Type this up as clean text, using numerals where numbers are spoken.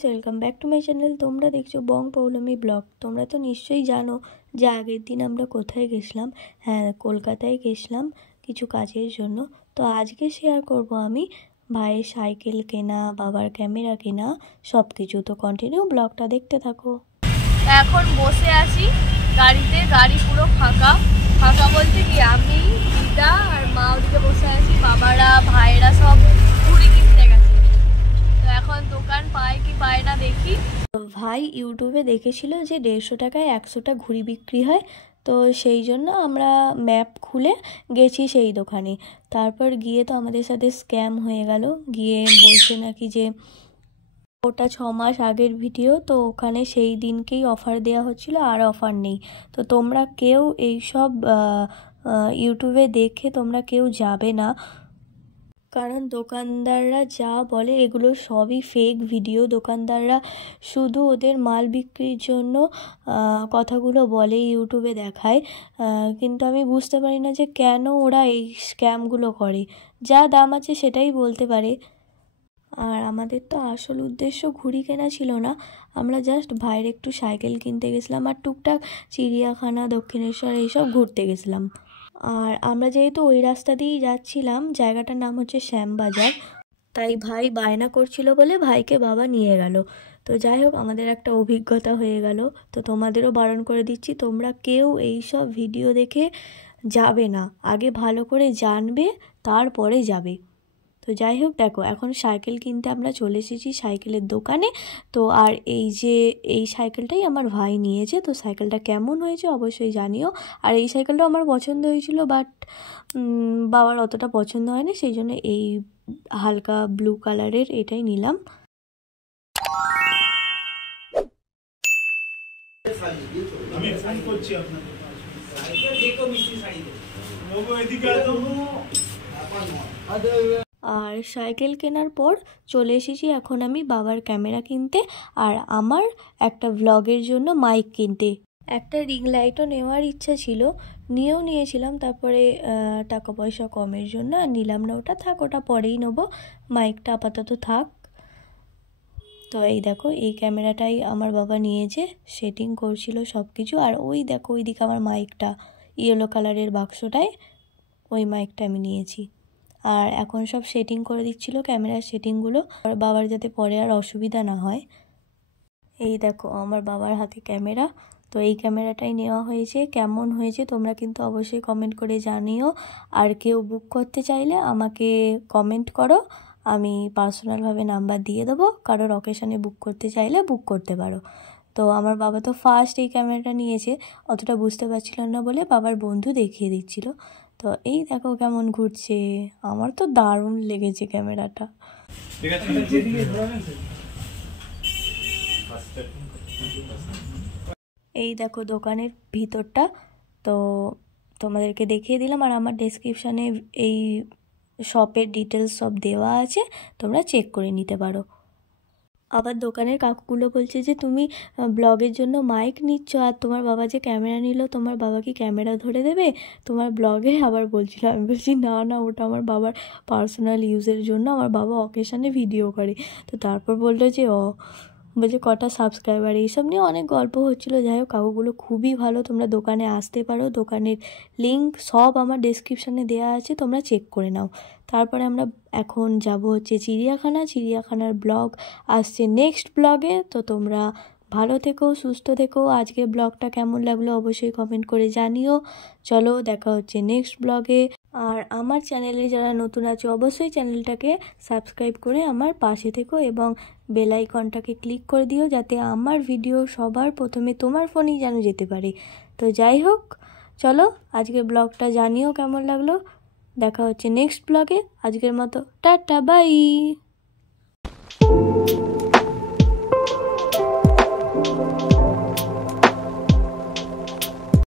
Guys, welcome back to my channel. তোমরা দেখছো বং Poulami blog. তোমরা তো নিশ্চয়ই জানো যে আগের দিন আমরা কোথায় গেছিলাম। হ্যাঁ, কলকাতায় গেছিলাম কিছু কাজের জন্য। তো আজকে শেয়ার করব আমি ভাইয়ের সাইকেল কেনা, বাবার ক্যামেরা কেনা, সব কিছু। তো কন্টিনিউ ব্লগটা দেখতে থাকো। এখন বসে আছি গাড়িতে, গাড়ি পুরো ফাঁকা। ফাঁকা বলতে কি, আমি, দিদা আর মা ওদিকে বসে আছি, বাবারা ভাইয়েরা সব ঘুড়ি কিনতে গেছে। তো এখন দোকান পায় কি পায় না দেখি। ভাই ইউটিউবে দেখেছিল যে 150 টাকায় 100টা ঘুড়ি বিক্রি হয়। তো সেই জন্য আমরা ম্যাপ খুলে গেছি সেই দোকানে। তারপর গিয়ে তো আমাদের সাথে স্ক্যাম হয়ে গেল। গিয়ে বলছে নাকি যে ওটা 6 মাস আগের ভিডিও, তো ওখানে সেই দিনকেই অফার দেওয়া হচ্ছিল, আর অফার নেই। তো তোমরা কেউ এইসব ইউটিউবে দেখে তোমরা কেউ যাবে না, কারণ দোকানদাররা যা বলে এগুলো সবই ফেক ভিডিও। দোকানদাররা শুধু ওদের মাল বিক্রির জন্য কথাগুলো বলে, ইউটিউবে দেখায়। কিন্তু আমি বুঝতে পারি না যে কেন ওরা এই স্ক্যামগুলো করে। যা দাম আছে সেটাই বলতে পারে। আর আমাদের তো আসল উদ্দেশ্য ঘুড়ি কেনা ছিল না, আমরা জাস্ট ভাইয়ের একটু সাইকেল কিনতে গেছিলাম আর টুকটাক চিড়িয়াখানা, দক্ষিণেশ্বর এইসব ঘুরতে গেছিলাম। আর আমরা যেহেতু ওই রাস্তা দিয়েই যাচ্ছিলাম, জায়গাটার নাম হচ্ছে শ্যামবাজার, তাই ভাই বায়না করছিল বলে ভাইকে বাবা নিয়ে গেল। তো যাই হোক, আমাদের একটা অভিজ্ঞতা হয়ে গেল। তো তোমাদেরও বারণ করে দিচ্ছি, তোমরা কেউ এইসব ভিডিও দেখে যাবে না, আগে ভালো করে জানবে তারপরে যাবে। তো যাই হোক, দেখো এখন সাইকেল কিনতে আমরা চলে এসেছি সাইকেলের দোকানে। তো আর এই যে এই সাইকেলটাই আমার ভাই নিয়েছে। তো সাইকেলটা কেমন হয়েছে অবশ্যই জানিও। আর এই সাইকেলটাও আমার পছন্দ হয়েছিল, বাট বাবার অতটা পছন্দ হয়নি, সেই জন্য এই হালকা ব্লু কালারের এটাই নিলাম। আর সাইকেল কেনার পর চলে এসেছি এখন আমি বাবার ক্যামেরা কিনতে, আর আমার একটা ভ্লগের জন্য মাইক কিনতে। একটা রিং লাইটও নেওয়ার ইচ্ছা ছিল, নিয়েও নিয়েছিলাম। তারপরে টাকা পয়সা কমের জন্য আর নিলাম না, ওটা থাক, ওটা পরেই নেবো। মাইকটা আপাতত থাক। তো এই দেখো, এই ক্যামেরাটাই আমার বাবা নিয়েছে, সেটিং করছিল সব কিছু। আর ওই দেখো ওইদিকে আমার মাইকটা, ইয়েলো কালারের বাক্সটায় ওই মাইকটা আমি নিয়েছি। আর এখন সব সেটিং করে দিচ্ছিল, ক্যামেরার সেটিংগুলো, বাবার যাতে পরে আর অসুবিধা না হয়। এই দেখো আমার বাবার হাতে ক্যামেরা। তো এই ক্যামেরাটাই নেওয়া হয়েছে। কেমন হয়েছে তোমরা কিন্তু অবশ্যই কমেন্ট করে জানিও। আর কেউ বুক করতে চাইলে আমাকে কমেন্ট করো, আমি পার্সোনালভাবে নাম্বার দিয়ে দেবো। কারোর অকেশানে বুক করতে চাইলে বুক করতে পারো। তো আমার বাবা তো ফার্স্ট এই ক্যামেরাটা নিয়েছে, অতটা বুঝতে পারছিল না বলে বাবার বন্ধু দেখিয়ে দিচ্ছিল। তো এই দেখো কেমন ঘুরছে, আমার তো দারুণ লেগেছে ক্যামেরাটা। এই দেখো দোকানের ভিতরটা, তো তোমাদেরকে দেখিয়ে দিলাম। আর আমার ডেসক্রিপশানে এই শপের ডিটেলস সব দেওয়া আছে, তোমরা চেক করে নিতে পারো। আবার দোকানের কাকুগুলো বলছে যে তুমি ব্লগের জন্য মাইক নিচ্ছ, আর তোমার বাবা যে ক্যামেরা নিল, তোমার বাবা কি ক্যামেরা ধরে দেবে তোমার ব্লগে? আবার বলছিল, আমি বলছি না না, ওটা আমার বাবার পার্সোনাল ইউজের জন্য, আমার বাবা অকেশানে ভিডিও করে। তো তারপর বললো যে বলছে কটা সাবস্ক্রাইবার, এইসব নিয়ে অনেক গল্প হচ্ছিলো। যাই হোক, কাকুগুলো খুবই ভালো, তোমরা দোকানে আসতে পারো। দোকানের লিঙ্ক সব আমার ডেসক্রিপশানে দেওয়া আছে, তোমরা চেক করে নাও। তারপরে আমরা এখন যাব হচ্ছে চিড়িয়াখানা। চিড়িয়াখানার ব্লগ আসছে নেক্সট ব্লগে। তো তোমরা ভালো থেকো, সুস্থ থেকো। আজকের ব্লগটা কেমন লাগলো অবশ্যই কমেন্ট করে জানিও। চলো, দেখা হচ্ছে নেক্সট ব্লগে। আর আমার চ্যানেলে যারা নতুন আছে অবশ্যই চ্যানেলটাকে সাবস্ক্রাইব করে আমার পাশে থেকো, এবং বেল আইকনটাকে ক্লিক করে দিও, যাতে আমার ভিডিও সবার প্রথমে তোমার ফোনেই যেন যেতে পারে। তো যাই হোক, চলো আজকের ব্লগটা জানিও কেমন লাগলো। দেখা হচ্ছে নেক্সট ব্লগে। আজকের মতো টাটা, বাই।